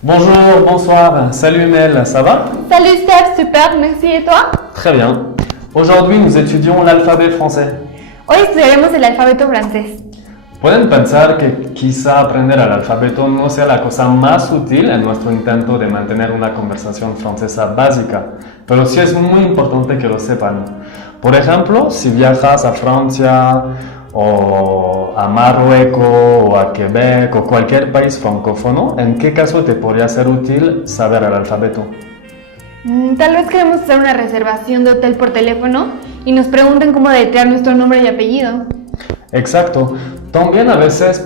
Bonjour, bonsoir, salut Mel, ça va? Salut Steph, super, merci. Et toi? Très bien. Aujourd'hui, nous étudions l'alphabet français. Hoy estudiaremos el alfabeto francés. Pueden pensar que quizá aprender el alfabeto no sea la cosa más útil en nuestro intento de mantener una conversación francesa básica, pero sí es muy importante que lo sepan. Por ejemplo, si viajas a Francia o a Marruecos o a Quebec o cualquier país francófono, ¿en qué caso te podría ser útil saber el alfabeto? Tal vez queremos hacer una reservación de hotel por teléfono y nos pregunten cómo deletrear nuestro nombre y apellido. Exacto. También a veces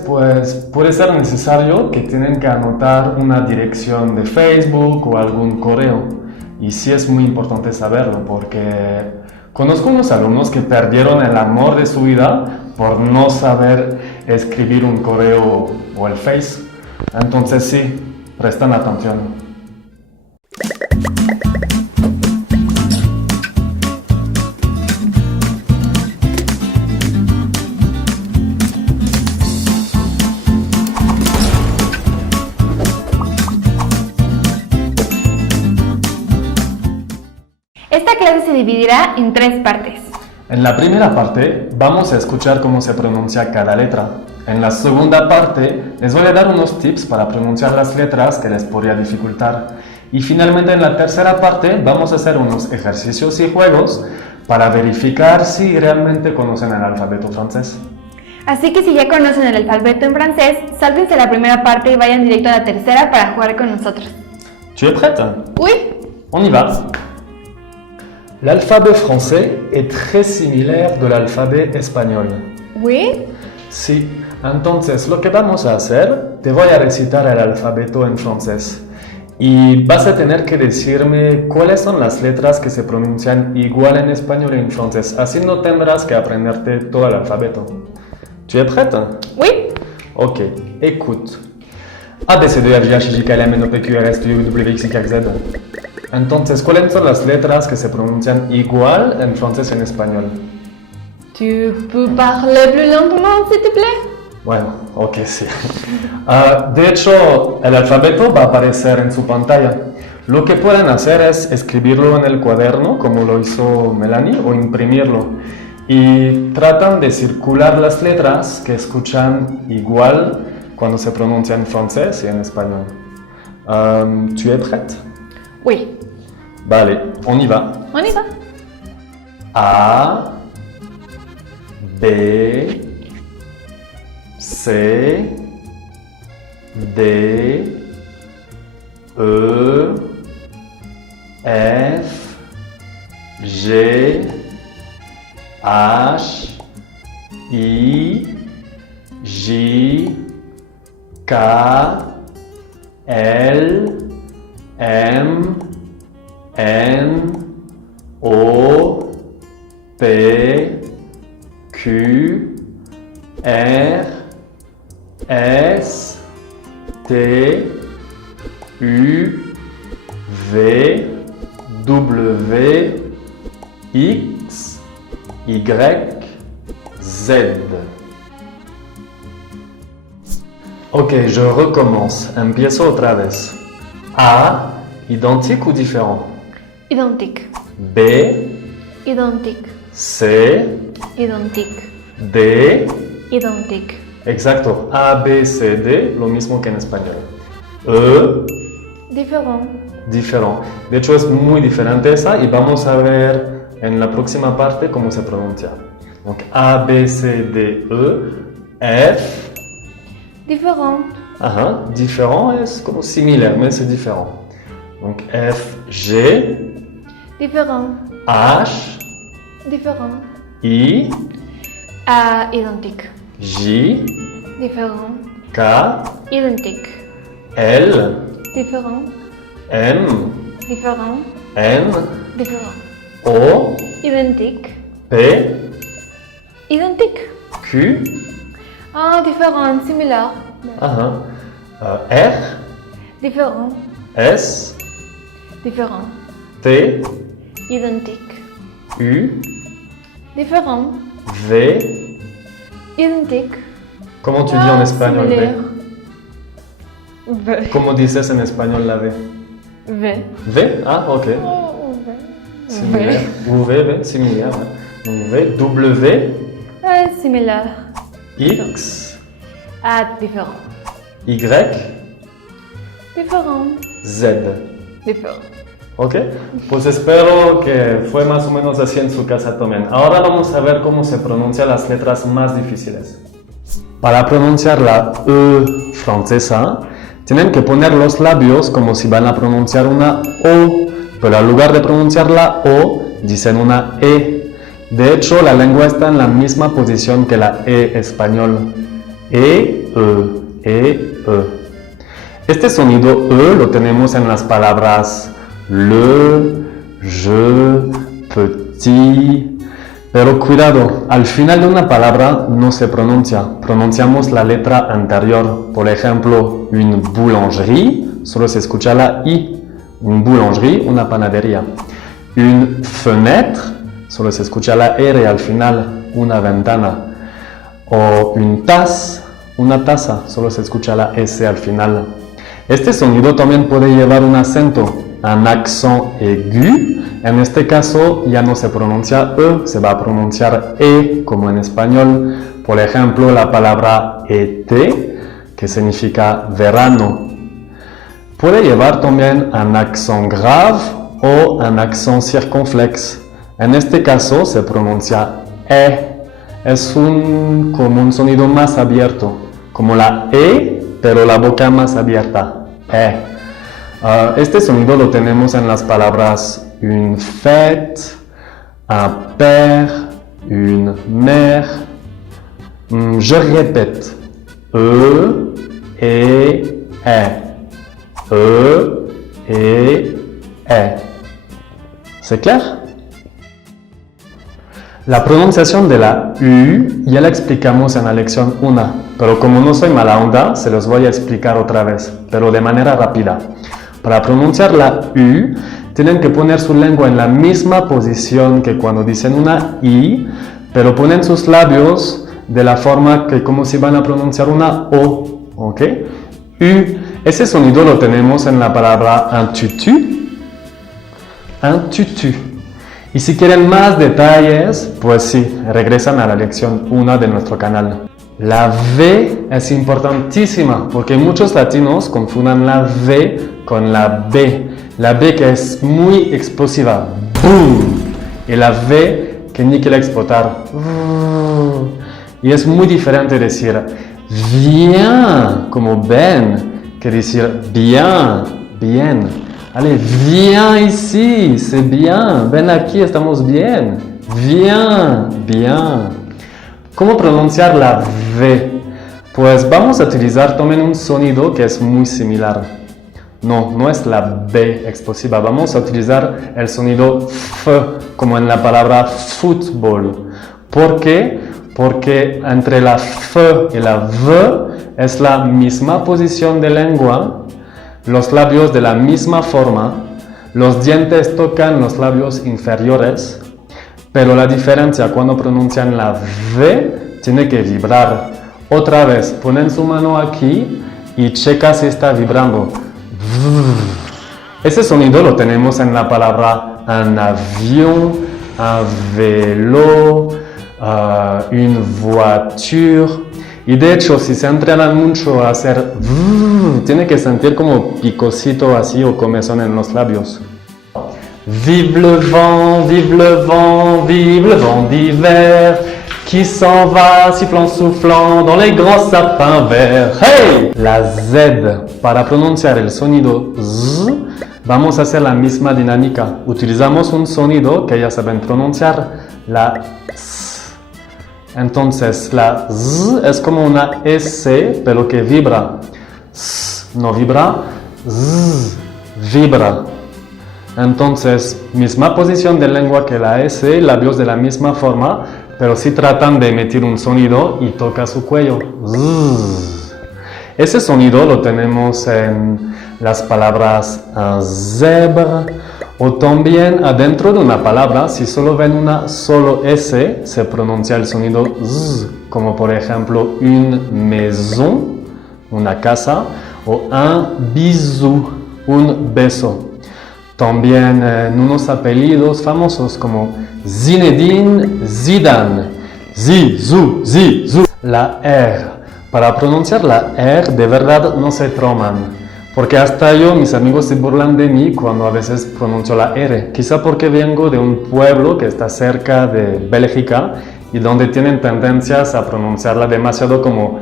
puede ser necesario que tienen que anotar una dirección de Facebook o algún correo. Y sí es muy importante saberlo porque conozco unos alumnos que perdieron el amor de su vida por no saber escribir un correo o el Face. Entonces sí, prestan atención. Esta clase se dividirá en 3 partes. En la primera parte vamos a escuchar cómo se pronuncia cada letra. En la segunda parte les voy a dar unos tips para pronunciar las letras que les podría dificultar. Y finalmente en la tercera parte vamos a hacer unos ejercicios y juegos para verificar si realmente conocen el alfabeto francés. Así que si ya conocen el alfabeto en francés, sálvense la primera parte y vayan directo a la tercera para jugar con nosotros. Tu es prête? Oui. On y va. L'alphabet français est très similaire de l'alphabet espagnol. Oui. Sí, entonces lo que vamos a hacer, te voy a recitar el alfabeto en francés y vas a tener que decirme cuáles son las letras que se pronuncian igual en español y en francés, así no tendrás que aprenderte todo el alfabeto. Tu es prête? Oui. Ok, écoute. A, B, C, D, E, F, G, H, I, J, K, L, M, N, O, P, Q, R, S, T, U, W, X, Y, Z. Entonces, ¿cuáles son las letras que se pronuncian igual en francés y en español? Tu peux parler plus lentement, s'il te plaît? Bueno, ok, sí. De hecho, el alfabeto va a aparecer en su pantalla. Lo que pueden hacer es escribirlo en el cuaderno, como lo hizo Melanie, o imprimirlo. Y tratan de circular las letras que escuchan igual cuando se pronuncia en francés y en español. ¿Tu es prête? Oui. Vale, on y va. On y va. A, B, C, D, E, F, G, H, I, J, K, L, M, N, O, P, Q, R, S, T, U, V, W, X, Y, Z. Ok, je recommence. Empiezo otra vez. A, identique ou différent? Identique. B, Identique. C, Identique. D. Identique. Exacto. A, B, C, D, lo mismo que en español. E, Différent. diferente. De hecho, es muy diferente esa y vamos a ver en la próxima parte cómo se pronuncia. Donc, A, B, C, D, E, F. Différent. Ajá, différent es como similar, mais c'est différent. Donc, F, G, Différent. H, Différent. I, Identique. J, Différent. K, Identique. L, Différent. M, Différent. N, Différent. O, Identique. P, Identique. Q, Différent. Similar. ajá, R, Différent. S, Différent. T, Identique. U, Différent. V. Identique. Comment tu dis en espagnol Similaire. V? V. ¿Cómo dices en español la V? V. V? Ah, ok. Similar. V, V, similar. Donc V, W, Similar. X, Différent. Y, Différent. Z. Différent. ¿Ok? Pues espero que fue más o menos así en su casa también. Ahora vamos a ver cómo se pronuncian las letras más difíciles. Para pronunciar la E francesa, tienen que poner los labios como si van a pronunciar una O, pero en lugar de pronunciar la O, dicen una E. De hecho, la lengua está en la misma posición que la E español. E, E, E, E. Este sonido E lo tenemos en las palabras le, je, petit. Pero cuidado, al final de una palabra no se pronuncia, pronunciamos la letra anterior. Por ejemplo, une boulangerie, solo se escucha la I. Une boulangerie, una panadería. Une fenêtre, solo se escucha la R al final, una ventana. O une tasse, una taza, solo se escucha la S al final. Este sonido también puede llevar un acento, un accent aigu. En este caso ya no se pronuncia E, se va a pronunciar E como en español. Por ejemplo, la palabra été, que significa verano. Puede llevar también un accent grave o un accent circonflexe. En este caso se pronuncia E. Es como un sonido más abierto, como la E, pero la boca más abierta. E. Este sonido lo tenemos en las palabras une fête, un père, une mère. Je répète. E, E, E. E, E, E. ¿C'est clair? La pronunciación de la U ya la explicamos en la lección 1, pero como no soy mala onda, se los voy a explicar otra vez, pero de manera rápida. Para pronunciar la U, tienen que poner su lengua en la misma posición que cuando dicen una I, pero ponen sus labios de la forma que como si van a pronunciar una O, ¿ok? U, ese sonido lo tenemos en la palabra un tutu. Un tutu. Y si quieren más detalles, pues sí, regresan a la lección 1 de nuestro canal. La V es importantísima porque muchos latinos confunden la V con la B. La B que es muy explosiva, ¡boom! Y la V que ni quiere explotar. Y es muy diferente decir viens, como ven, que decir bien, bien. Allez, viens ici, c'est bien. Ven aquí, estamos bien. Viens, bien. ¿Cómo pronunciar la V? Pues vamos a utilizar también un sonido que es muy similar. No es la B explosiva. Vamos a utilizar el sonido F, como en la palabra fútbol. ¿Por qué? Porque entre la F y la V es la misma posición de lengua, los labios de la misma forma, los dientes tocan los labios inferiores, pero la diferencia cuando pronuncian la V tiene que vibrar. Otra vez, ponen su mano aquí y checa si está vibrando. Ese sonido lo tenemos en la palabra un avión, un vélo, une voiture. Y de hecho, si se entrenan mucho a hacer tiene que sentir como picocito así o comezón en los labios. Vive le vent, vive le vent, vive le vent d'hiver qui s'en va sifflant, soufflant dans les grands sapins verts. ¡Hey! La Z. Para pronunciar el sonido Z, vamos a hacer la misma dinámica. Utilizamos un sonido que ya saben pronunciar, la S. Entonces, la Z es como una S, pero que vibra. S no vibra, Z vibra. Entonces, misma posición de lengua que la S, labios de la misma forma, pero sí tratan de emitir un sonido y toca su cuello. Z. Ese sonido lo tenemos en las palabras zebra, o también adentro de una palabra, si solo ven una solo S, se pronuncia el sonido Z, como por ejemplo une maison, una casa, o un bisou, un beso. También en unos apellidos famosos como Zinedine Zidane, Zizou. La R. Para pronunciar la R de verdad no se troman. Porque hasta yo, mis amigos se burlan de mí cuando a veces pronuncio la R. Quizá porque vengo de un pueblo que está cerca de Bélgica y donde tienen tendencias a pronunciarla demasiado como...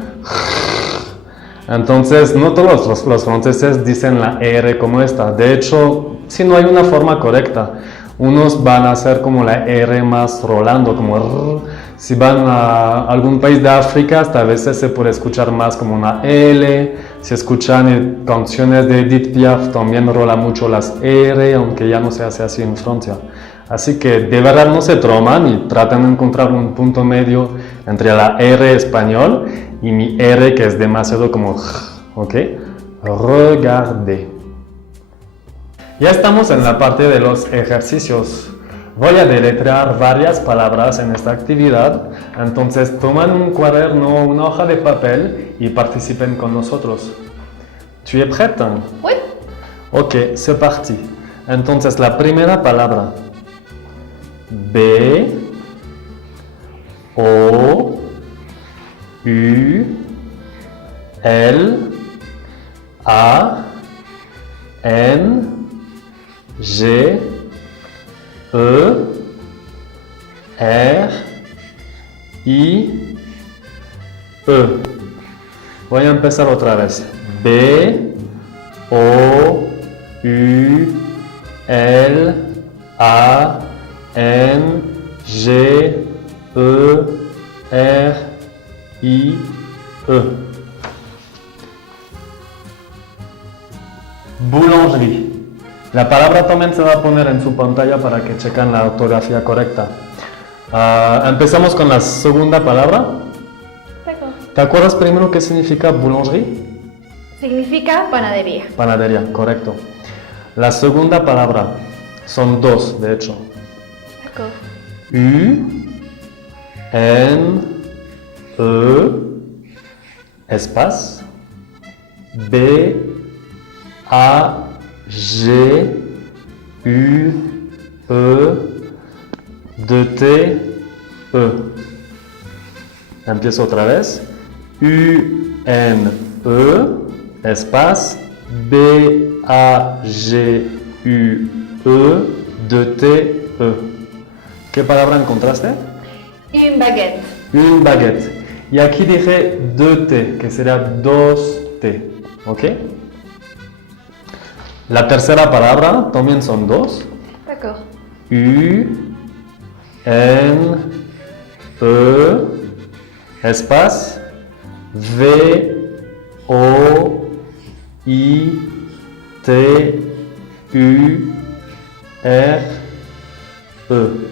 Entonces, no todos los franceses dicen la R como esta. De hecho, si no hay una forma correcta, unos van a hacer como la R más rolando, como R. Si van a algún país de África, hasta a veces se puede escuchar más como una L. Si escuchan canciones de Edith Piaf, también rola mucho las R, aunque ya no se hace así en Francia. Así que de verdad no se troman y tratan de encontrar un punto medio entre la R español y mi R que es demasiado como ¿ok? Regardez. Ya estamos en la parte de los ejercicios. Voy a deletrear varias palabras en esta actividad, entonces toman un cuaderno, una hoja de papel y participen con nosotros. ¿Tu es prête? Oui. Ok, c'est parti. Entonces la primera palabra. B, O, U, L, A, N, G, E, R, I, E. Voy a empezar otra vez. B, O, U, L, A, N, G, E, R, I, E. Boulangerie. La palabra también se va a poner en su pantalla para que chequen la ortografía correcta. Empezamos con la segunda palabra. ¿Te acuerdas primero qué significa boulangerie? Significa panadería. Panadería, correcto. La segunda palabra, son dos de hecho. U, N, E, espace, B, A, G, U, E, 2T, E. Empiezo otra vez. U, N, E, espace, B, A, G, U, E, 2T, E. ¿Qué palabra encontraste? Un baguette. Une baguette. Y aquí dije 2T, que sería 2T. ¿Ok? La tercera palabra también son dos. D'accord. U, N, E, espace, V, O, I, T, U, R, E.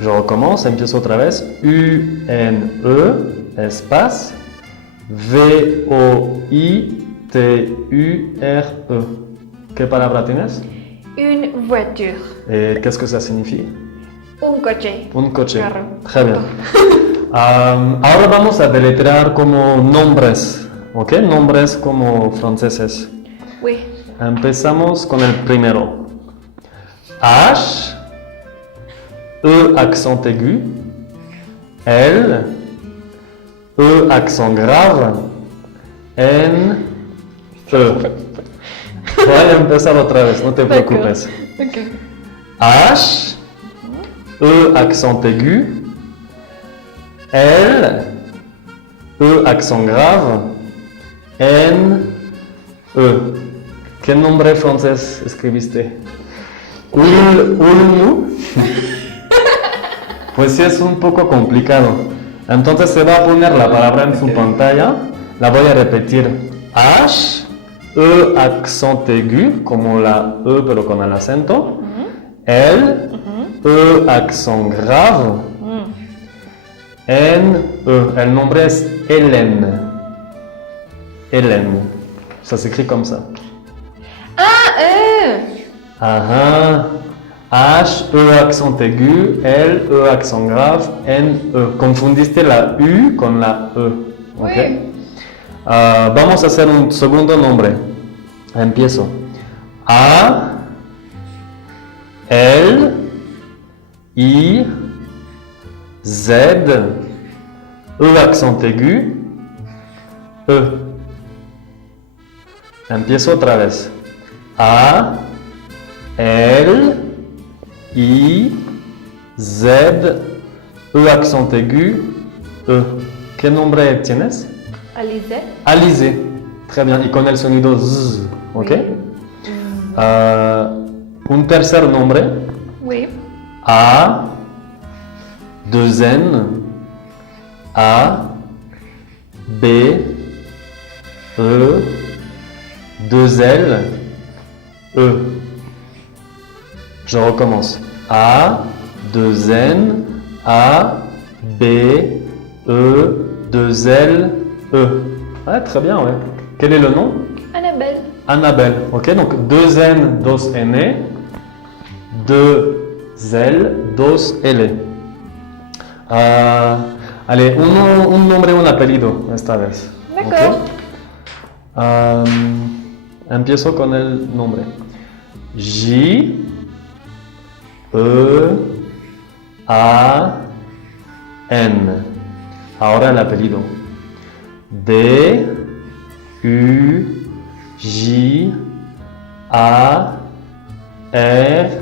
Je recommence, empiezo otra vez. U, N, E, espace, V, O, I, T, U, R, E. ¿Qué palabra tienes? Une voiture. Qu'est-ce que ça signifie? Un coche. Un coche. Carro. Très bien. Ahora vamos a deletrear como nombres, ¿ok? Nombres como franceses. Oui. Empezamos con el primero. H, E accent aigu, L, E accent grave, N, E. Voy a empezar otra vez, no te preocupes. Ok. H, E accent aigu, L, E accent grave, N, E. ¿Qué nombre francés escribiste? Ulmu. Pues sí es un poco complicado. Entonces se va a poner la palabra en su pantalla. La voy a repetir. H, E accent aigu, como la E pero con el acento. L, E accent grave. N, E. El nombre es Hélène. Hélène. Ça s'écrit comme ça. Ah, Ajá. H, E accent aigu, L, E accent grave, N, E. Confundiste la U con la E. ¿Ok? Oui. Vamos a hacer un segundo nombre. Empiezo. A, L, I, Z, E accent aigu, E. Empiezo otra vez. A, L, I, Z, E accent aigu, E. ¿Qué nombre tienes? Alice. Alizé. Très bien. Y con el sonido Z. ¿Ok? Un tercer nombre. Oui. A, 2N, A, B, E, 2L, E. Je recommence. A, 2N, A, B, E, 2L, E. Ouais, très bien, ouais. Quel est le nom? Annabelle. Annabelle. Ok, donc 2N, 2N, 2L, 2L. Allez, un nombre y un apellido esta vez. D'accord. Ok. Empiezo con el nombre. J, E, A, N. Ahora el apellido. D, U, J, A, R,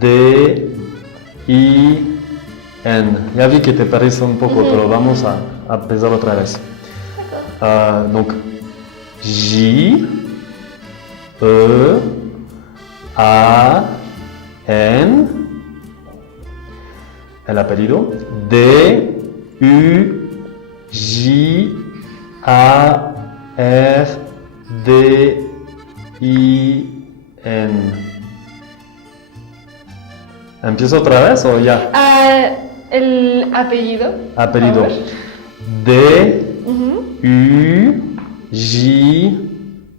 D, I, N. Ya vi que te parece un poco, pero vamos a empezar otra vez. Donc, J, E, A, N. El apellido. D, U, J, A, R, D, I, N. ¿Empiezo otra vez o ya? El apellido. Apellido. Por favor. D, U, J,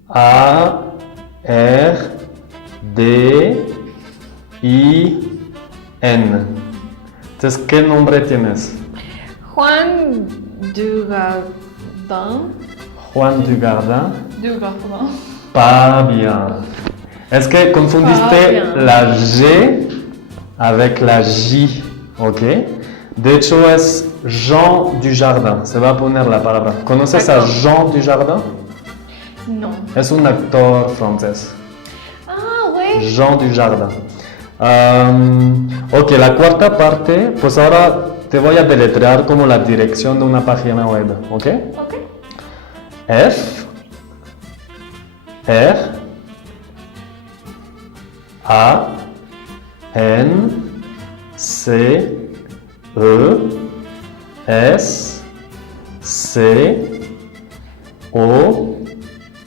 A, R, D, I, N. Entonces, ¿qué nombre tienes? Juan Dugardin. Juan Dugardin. Dugardin. Pas bien. Es que confundiste Pas bien. la G avec la J, ¿ok? De hecho es Jean Dujardin, se va a poner la palabra. ¿Conoces a D'accord. Jean Dujardin? No. Es un actor francés. Ah, ouais. Jean Dujardin. Ok, la cuarta parte, pues ahora te voy a deletrear como la dirección de una página web, ¿ok? Ok. F, R, A, N, C, E, S, C, O,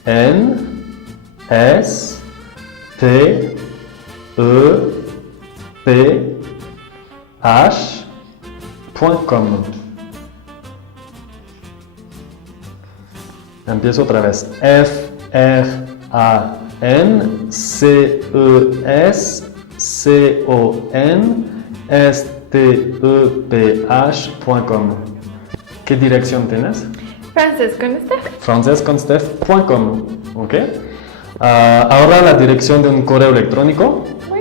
N, S, T, E, P, H, .com. Empiezo otra vez. F, R, A, N, C, E, S, C, O, N, S, T, E, P, H.com. ¿Qué dirección tienes? Frances con esta. francesconstef.com. ¿Ok? Ahora la dirección de un correo electrónico Oui.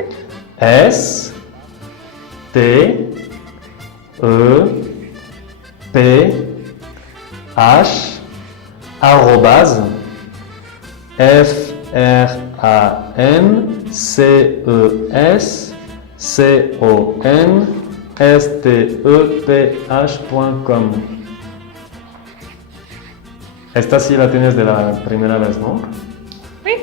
es T, E, P, H, arrobas, F, R, A, N, C, E, S, C, O, N, S, T, E, P, H.com. Esta sí la tienes de la primera vez, ¿no? Oui.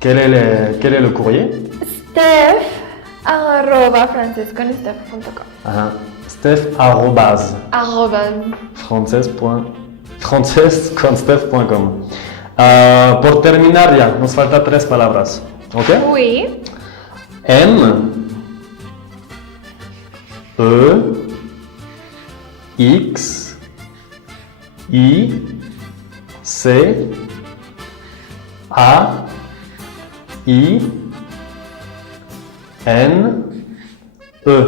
Quel est le courrier? Steph arroba francesconsteph.com. Ajá. Steph arrobas Arroba. francesconsteph.com. Por terminar ya, nos falta 3 palabras. ¿Ok? Oui. M, E, X, I, C, A, I, N, E.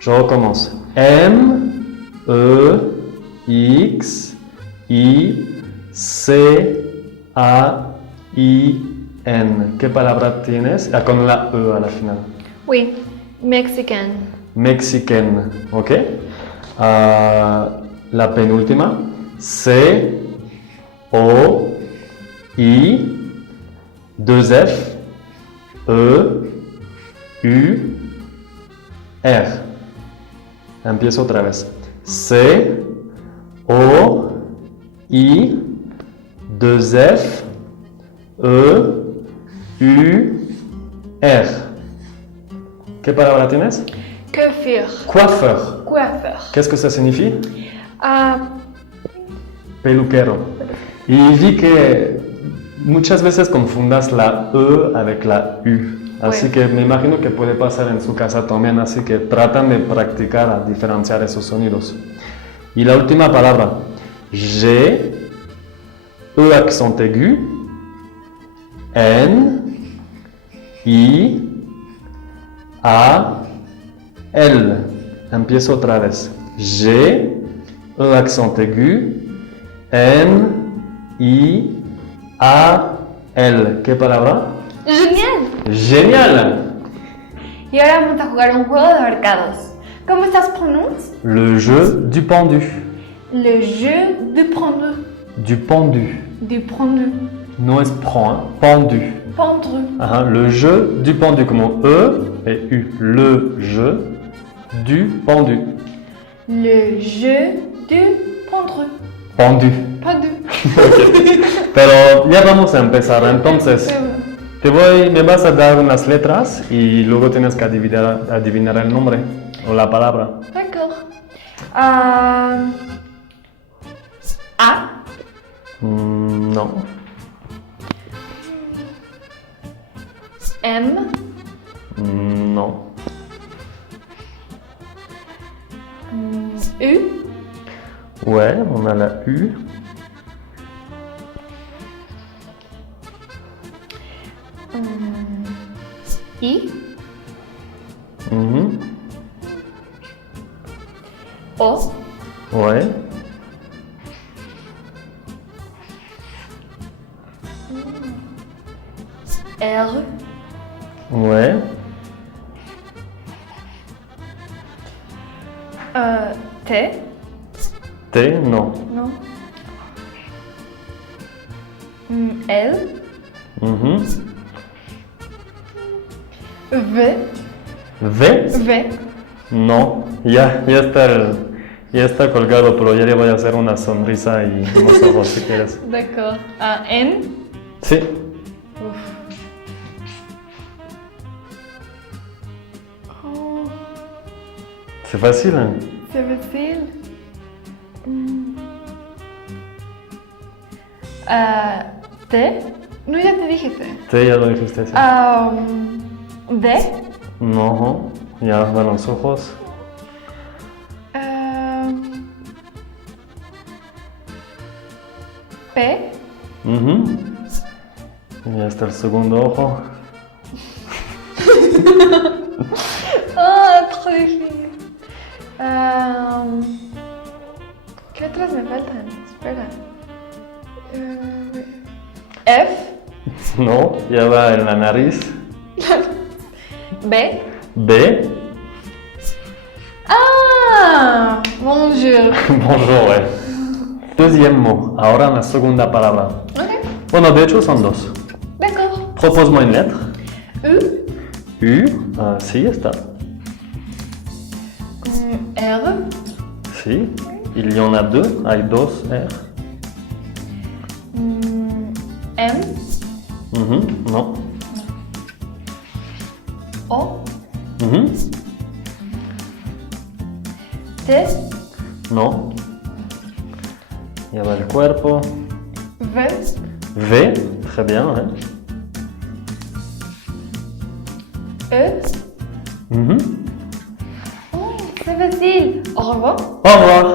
Je recommence. M, E, X, I, C, A, I, N. ¿Qué palabra tienes? Ah, con la E a la final. Oui, Mexican. Mexican, ¿ok? La penúltima. C, O, I, 2F, E, U, R. Empiezo otra vez. C, O, I, 2F, E, U, R. ¿Qué palabra tienes? Coiffure. Coiffeur. Coiffeur. Qu'est-ce que ça signifie? Ah, Peluquero. Y vi que muchas veces confundas la E avec la U. Así Oui. que me imagino que puede pasar en su casa también, así que tratan de practicar a diferenciar esos sonidos. Y la última palabra, G, E accent aigu, N, I, A, L. Empiezo otra vez. G, E accent aigu, N, I, A, L. ¿Qué palabra? genial. Génial! Y ahora vamos a jugar un juego de ahorcados. ¿Cómo ça se prononce? Le jeu du pendu. Le jeu du pendu. Du pendu. Du pendu. No es prend, hein? Pendu. Pendu. Le jeu du pendu, comme E et U. Le jeu du pendu. Le jeu du pendu. Pendu. Pendu. Pero ya vamos a empezar, entonces me vas a dar unas letras y luego tienes que adivinar el nombre o la palabra. D'accord. A. No. M. No. U. Ouais, on a la U. I. Mhm. O. Ouais. R. Ouais. T. T, non. Non. L. Mhm. V. V, V. no. Ya está colgado, pero ya le voy a hacer una sonrisa y unos ojos si quieres. D'accord. N. Sí. Oh, C'est facile, hein? c'est facile. T. No, ya te dije T. T, ya lo dijiste. Sí. D. No. Ya van los ojos. P. Mhm. Ya está el segundo ojo. Oh, trop difícil. ¿Qué otras me faltan? Espera. F. No, ya va en la nariz. B. B. Ah, bonjour. Bonjour, ouais. Deuxième mot. Ahora la segunda palabra. Ok, Bueno, de hecho son dos. d'accord. Propose-moi une lettre. U. U. Sí, está. R. Sí. Il y en a deux. Hay dos R. M. Mhm. No. O. Mhm. T. No. Ya va el cuerpo. V. V. Très bien, hein. E. Mhm. Oh, c'est facile. Au revoir. Au revoir.